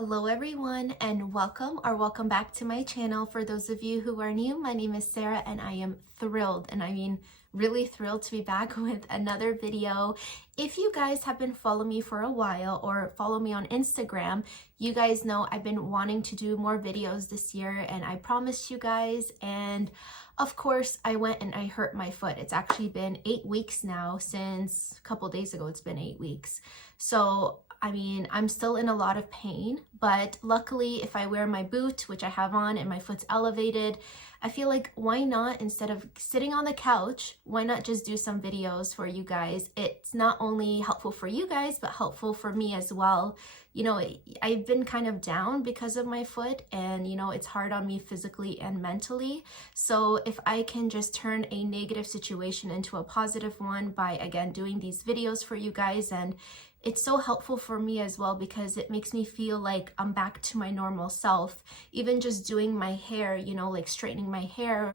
Hello everyone and welcome back to my channel. For those of you who are new, my name is Sarah and I am thrilled, and I mean really thrilled to be back with another video. If you guys have been following me for a while or follow me on Instagram, you guys know I've been wanting to do more videos this year, and I promised you guys, and of course I went and I hurt my foot. It's actually been 8 weeks now. Since a couple days ago it's been 8 weeks. So I mean, I'm still in a lot of pain, but luckily if I wear my boot, which I have on, and my foot's elevated, I feel like why not, instead of sitting on the couch, why not just do some videos for you guys? It's not only helpful for you guys, but helpful for me as well. You know, I've been kind of down because of my foot, and you know, it's hard on me physically and mentally. So if I can just turn a negative situation into a positive one by, again, doing these videos for you guys, and it's so helpful for me as well because it makes me feel like I'm back to my normal self. Even just doing my hair, you know, like straightening my hair,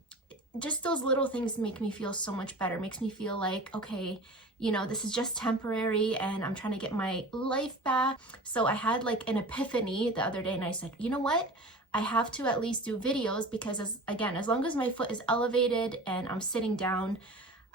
just those little things make me feel so much better. Makes me feel like, okay, you know, this is just temporary and I'm trying to get my life back. So I had like an epiphany the other day and I said, you know what? I have to at least do videos because as long as my foot is elevated and I'm sitting down,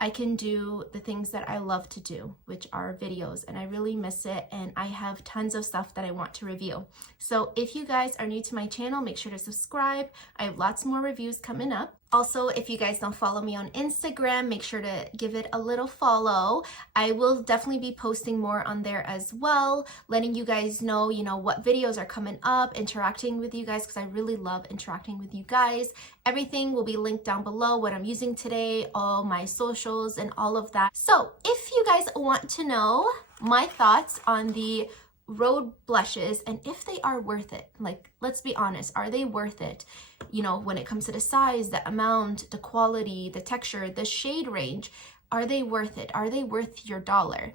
I can do the things that I love to do, which are videos, and I really miss it, and I have tons of stuff that I want to review. So if you guys are new to my channel, make sure to subscribe. I have lots more reviews coming up. Also, if you guys don't follow me on Instagram, make sure to give it a little follow. I will definitely be posting more on there as well, letting you guys know, you know, what videos are coming up, interacting with you guys, because I really love interacting with you guys. Everything will be linked down below, what I'm using today, all my socials and all of that. So if you guys want to know my thoughts on the Rhode blushes and if they are worth it, like, let's be honest, are they worth it? You know, when it comes to the size, the amount, the quality, the texture, the shade range, are they worth it? Are they worth your dollar?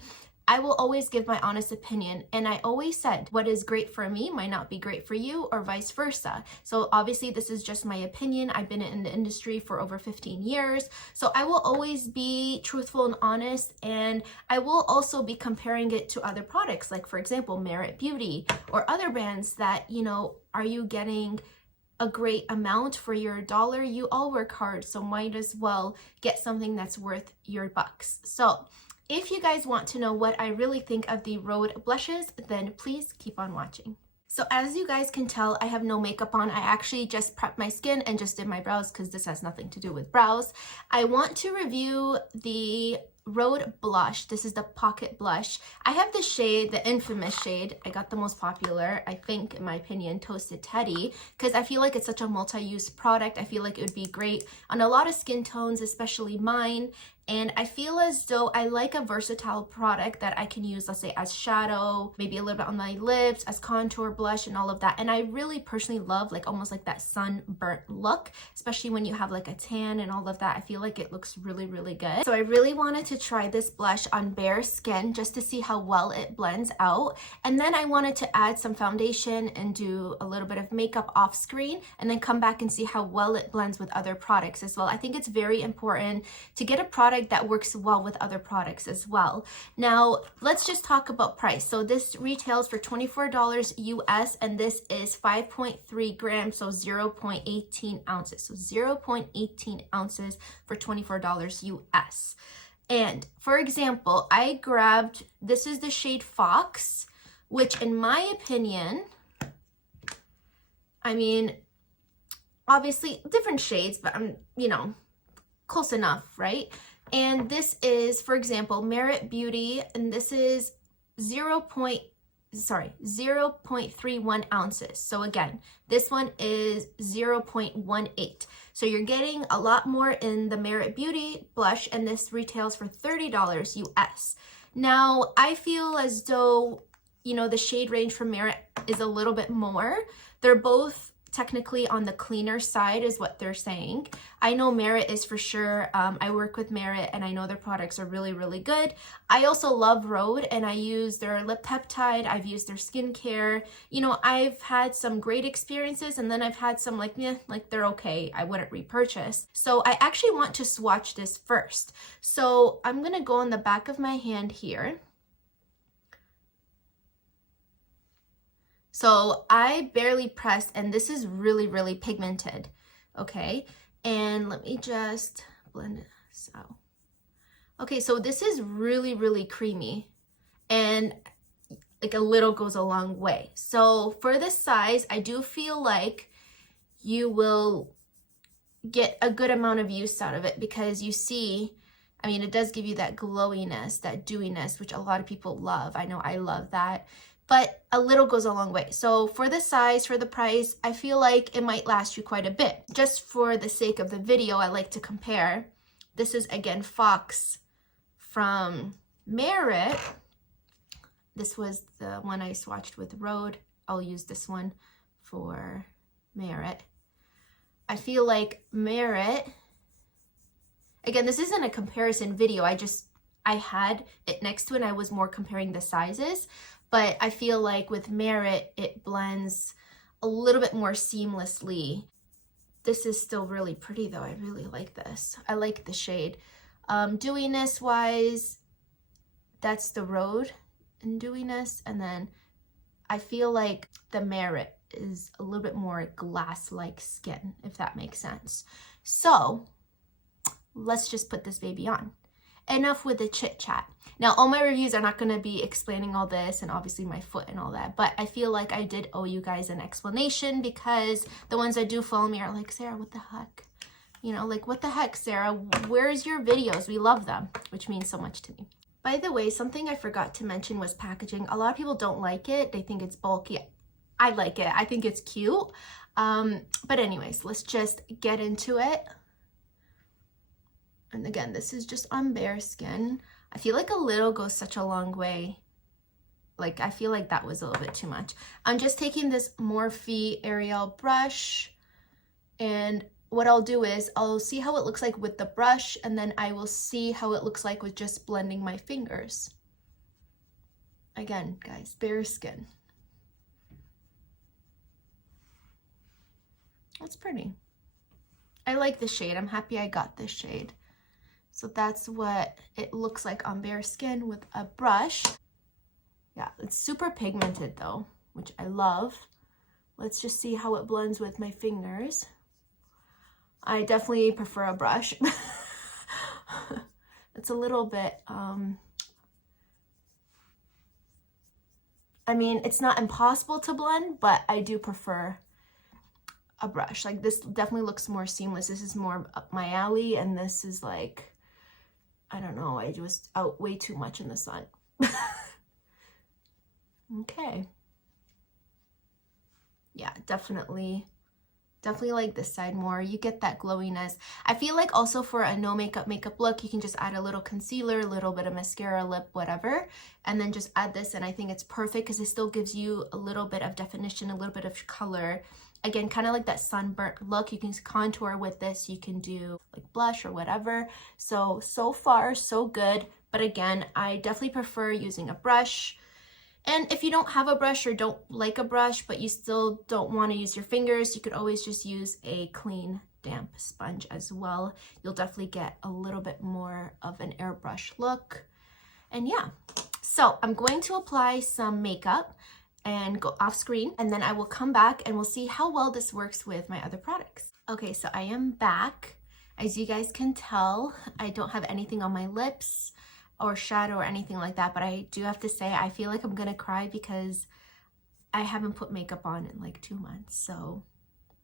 I will always give my honest opinion, and I always said what is great for me might not be great for you, or vice versa. So obviously this is just my opinion. I've been in the industry for over 15 years, so I will always be truthful and honest, and I will also be comparing it to other products, like for example Merit Beauty or other brands that, you know, are you getting a great amount for your dollar? You all work hard, so might as well get something that's worth your bucks. So if you guys want to know what I really think of the Rhode blushes, then please keep on watching. So as you guys can tell, I have no makeup on. I actually just prepped my skin and just did my brows because this has nothing to do with brows. I want to review the Rhode blush. This is the Pocket Blush. I have the shade, the infamous shade. I got the most popular, I think, in my opinion, Toasted Teddy, because I feel like it's such a multi-use product. I feel like it would be great on a lot of skin tones, especially mine. And I feel as though I like a versatile product that I can use, let's say, as shadow, maybe a little bit on my lips, as contour, blush, and all of that. And I really personally love like almost like that sunburnt look, especially when you have like a tan and all of that. I feel like it looks really, really good. So I really wanted to try this blush on bare skin just to see how well it blends out. And then I wanted to add some foundation and do a little bit of makeup off screen, and then come back and see how well it blends with other products as well. I think it's very important to get a product that works well with other products as well. Now let's just talk about price. So this retails for $24 US, and this is 5.3 grams, so 0.18 ounces. So 0.18 ounces for $24 US. And for example, I grabbed, this is the shade Fox, which in my opinion, I mean, obviously different shades, but I'm, you know, close enough, right? And this is, for example, Merit Beauty, and this is 0.31 ounces. So again, this one is 0.18. So you're getting a lot more in the Merit Beauty blush, and this retails for $30 US. Now, I feel as though, you know, the shade range for Merit is a little bit more. They're both technically on the cleaner side is what they're saying. I know Merit is for sure. I work with Merit and I know their products are really, really good. I also love Rhode and I use their lip peptide. I've used their skincare. You know, I've had some great experiences, and then I've had some like, meh, like they're okay. I wouldn't repurchase. So I actually want to swatch this first. So I'm gonna go on the back of my hand here. So I barely pressed, and this is really, really pigmented, okay? And let me just blend this out. Okay, so this is really, really creamy, and like a little goes a long way. So for this size, I do feel like you will get a good amount of use out of it, because you see, I mean, it does give you that glowiness, that dewiness, which a lot of people love. I know I love that, but a little goes a long way. So for the size, for the price, I feel like it might last you quite a bit. Just for the sake of the video, I like to compare. This is again Fox from Merit. This was the one I swatched with Rhode. I'll use this one for Merit. I feel like Merit, again, this isn't a comparison video. I had it next to it and I was more comparing the sizes, but I feel like with Merit, it blends a little bit more seamlessly. This is still really pretty though. I really like this. I like the shade. Dewiness wise, that's the Rhode in dewiness. And then I feel like the Merit is a little bit more glass-like skin, if that makes sense. So let's just put this baby on. Enough with the chit chat. Now, all my reviews are not going to be explaining all this and obviously my foot and all that, but I feel like I did owe you guys an explanation, because the ones that do follow me are like, Sarah, what the heck? You know, like, what the heck, Sarah? Where's your videos? We love them, which means so much to me. By the way, something I forgot to mention was packaging. A lot of people don't like it. They think it's bulky. I like it. I think it's cute. But anyways, let's just get into it. And again, this is just on bare skin. I feel like a little goes such a long way. Like, I feel like that was a little bit too much. I'm just taking this Morphe Ariel brush, and what I'll do is I'll see how it looks like with the brush, and then I will see how it looks like with just blending my fingers. Again, guys, bare skin. That's pretty. I like the shade. I'm happy I got this shade. So that's what it looks like on bare skin with a brush. Yeah, it's super pigmented though, which I love. Let's just see how it blends with my fingers. I definitely prefer a brush. It's a little bit, I mean, it's not impossible to blend, but I do prefer a brush. Like, this definitely looks more seamless. This is more up my alley, and this is like, I don't know, I just out way too much in the sun. Okay. Yeah, definitely like this side more. You get that glowiness. I feel like also for a no makeup look, you can just add a little concealer, a little bit of mascara, lip, whatever, and then just add this, and I think it's perfect because it still gives you a little bit of definition, a little bit of color. Again, kind of like that sunburnt look. You can contour with this. You can do like blush or whatever. So far, so good. But again, I definitely prefer using a brush. And if you don't have a brush or don't like a brush, but you still don't want to use your fingers, you could always just use a clean, damp sponge as well. You'll definitely get a little bit more of an airbrush look. And yeah, so I'm going to apply some makeup and go off screen, and then I will come back and we'll see how well this works with my other products. Okay, so I am back. As you guys can tell, I don't have anything on my lips or shadow or anything like that, but I do have to say I feel like I'm gonna cry because I haven't put makeup on in like 2 months. So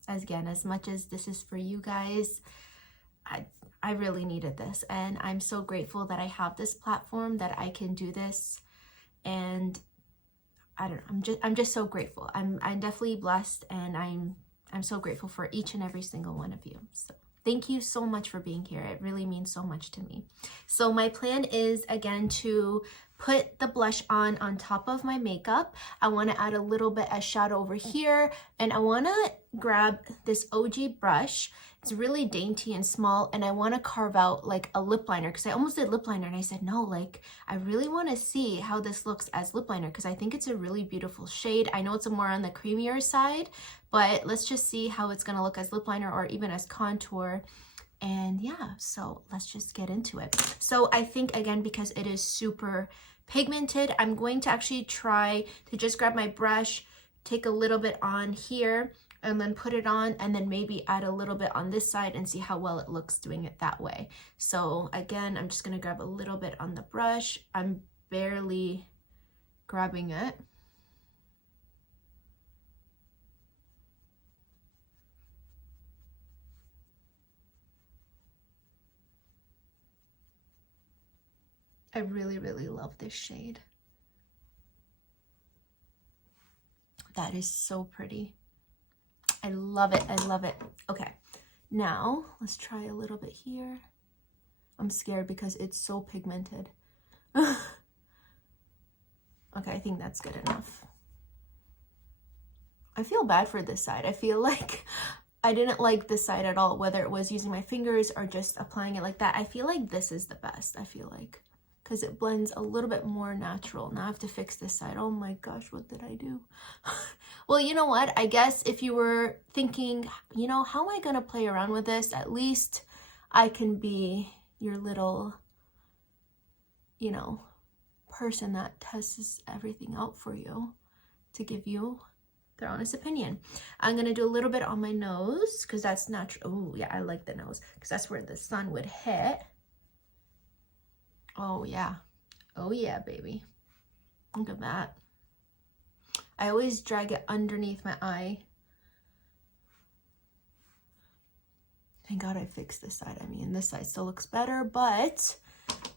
again, as much as this is for you guys, I really needed this, and I'm so grateful that I have this platform that I can do this. And I don't know, I'm just so grateful. I'm definitely blessed, and I'm so grateful for each and every single one of you. So thank you so much for being here. It really means so much to me. So my plan is, again, to put the blush on top of my makeup. I want to add a little bit of shadow over here, and I want to grab this OGEE brush. It's really dainty and small, and I want to carve out like a lip liner, because I almost did lip liner and I said no, like I really want to see how this looks as lip liner, because I think it's a really beautiful shade. I know it's more on the creamier side, but let's just see how it's going to look as lip liner or even as contour. And yeah, so let's just get into it. So I think, again, because it is super pigmented, I'm going to actually try to just grab my brush take a little bit on here and then put it on, and then maybe add a little bit on this side and see how well it looks doing it that way. So again, I'm just gonna grab a little bit on the brush. I'm barely grabbing it. I really, really love this shade. That is so pretty. I love it. I love it. Okay, now let's try a little bit here. I'm scared because it's so pigmented. Okay, I think that's good enough. I feel bad for this side. I feel like I didn't like this side at all, whether it was using my fingers or just applying it like that. I feel like this is the best, I feel like, because it blends a little bit more natural. Now I have to fix this side. Oh my gosh, what did I do? Well, you know what? I guess if you were thinking, you know, how am I going to play around with this? At least I can be your little, you know, person that tests everything out for you to give you their honest opinion. I'm going to do a little bit on my nose because that's natural. Oh, yeah, I like the nose because that's where the sun would hit. Oh, yeah. Oh, yeah, baby. Look at that. I always drag it underneath my eye. Thank God I fixed this side. I mean, this side still looks better, but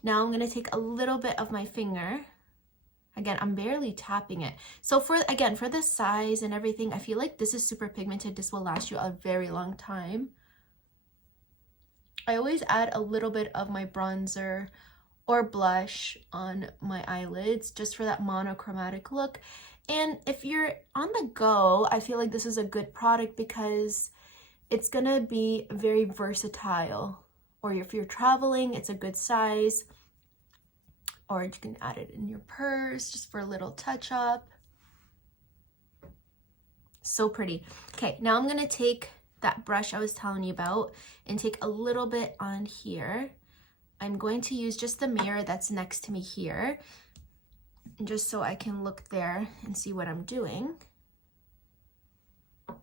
now I'm going to take a little bit of my finger. Again, I'm barely tapping it. So for the size and everything, I feel like this is super pigmented. This will last you a very long time. I always add a little bit of my bronzer or blush on my eyelids just for that monochromatic look. And if you're on the go, I feel like this is a good product because it's gonna be very versatile. Or if you're traveling, it's a good size. Or you can add it in your purse just for a little touch up. So pretty. Okay, now I'm gonna take that brush I was telling you about and take a little bit on here. I'm going to use just the mirror that's next to me here, just so I can look there and see what I'm doing. The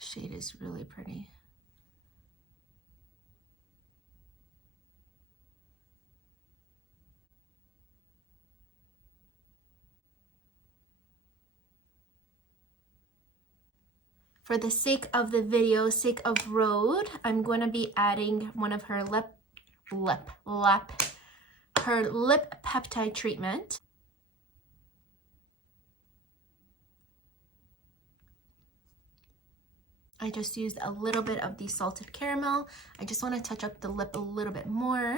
shade is really pretty. For the sake of the video, sake of Rhode, I'm going to be adding one of her lip peptide treatment. I just used a little bit of the salted caramel. I just want to touch up the lip a little bit more.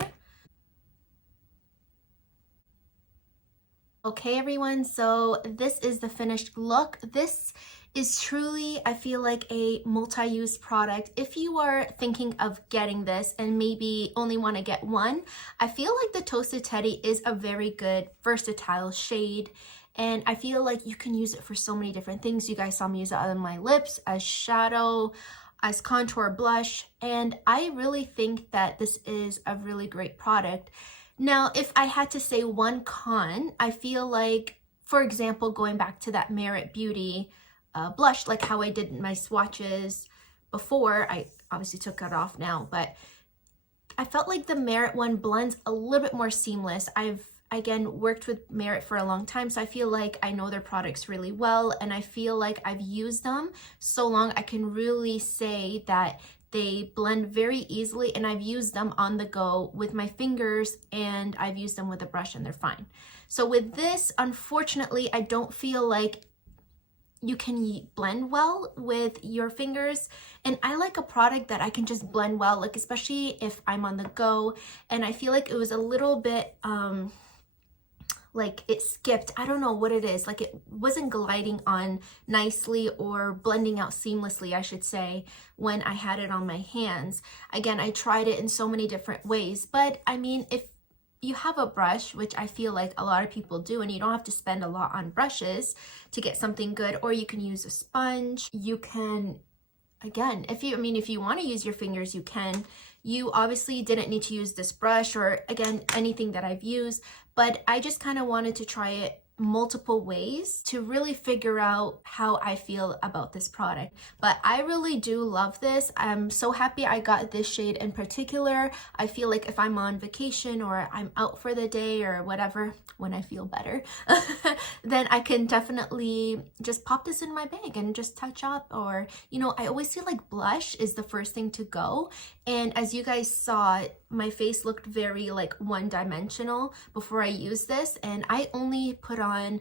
Okay, everyone, so this is the finished look. This is truly, I feel like, a multi-use product. If you are thinking of getting this and maybe only want to get one, I feel like the Toasted Teddy is a very good versatile shade, and I feel like you can use it for so many different things. You guys saw me use it on my lips, as shadow, as contour blush, and I really think that this is a really great product. Now, if I had to say one con, I feel like, for example, going back to that Merit Beauty blush, like how I did my swatches before, I obviously took it off now, but I felt like the Merit one blends a little bit more seamless. I've, again, worked with Merit for a long time, so I feel like I know their products really well, and I feel like I've used them so long, I can really say that they blend very easily, and I've used them on the go with my fingers, and I've used them with a brush, and they're fine. So with this, unfortunately, I don't feel like you can blend well with your fingers, and I like a product that I can just blend well, like especially if I'm on the go. And I feel like it was a little bit like it skipped. I don't know what it is, like it wasn't gliding on nicely or blending out seamlessly, I should say, when I had it on my hands. Again, I tried it in so many different ways, but I mean, if you have a brush, which I feel like a lot of people do, and you don't have to spend a lot on brushes to get something good, or you can use a sponge. You can again, if you want to use your fingers, you can. You obviously didn't need to use this brush or, again, anything that I've used, but I just kind of wanted to try it multiple ways to really figure out how I feel about this product. But I really do love this. I'm so happy I got this shade in particular. I feel like if I'm on vacation or I'm out for the day or whatever, when I feel better, then I can definitely just pop this in my bag and just touch up. Or, you know, I always feel like blush is the first thing to go. And as you guys saw, my face looked very like one-dimensional before I used this, and I only put on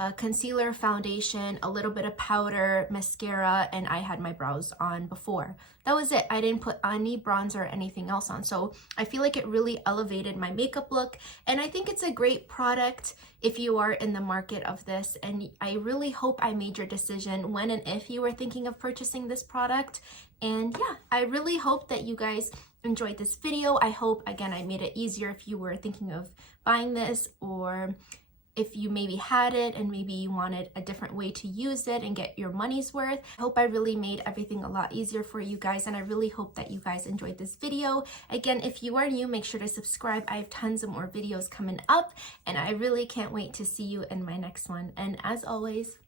a concealer, foundation, a little bit of powder, mascara, and I had my brows on before. That was it. I didn't put any bronzer or anything else on. So I feel like it really elevated my makeup look, and I think it's a great product if you are in the market of this. And I really hope I made your decision when and if you were thinking of purchasing this product. And yeah, I really hope that you guys enjoyed this video. I hope, again, I made it easier if you were thinking of buying this, or if you maybe had it and maybe you wanted a different way to use it and get your money's worth. I hope I really made everything a lot easier for you guys, and I really hope that you guys enjoyed this video. Again, if you are new, make sure to subscribe. I have tons of more videos coming up, and I really can't wait to see you in my next one. And as always,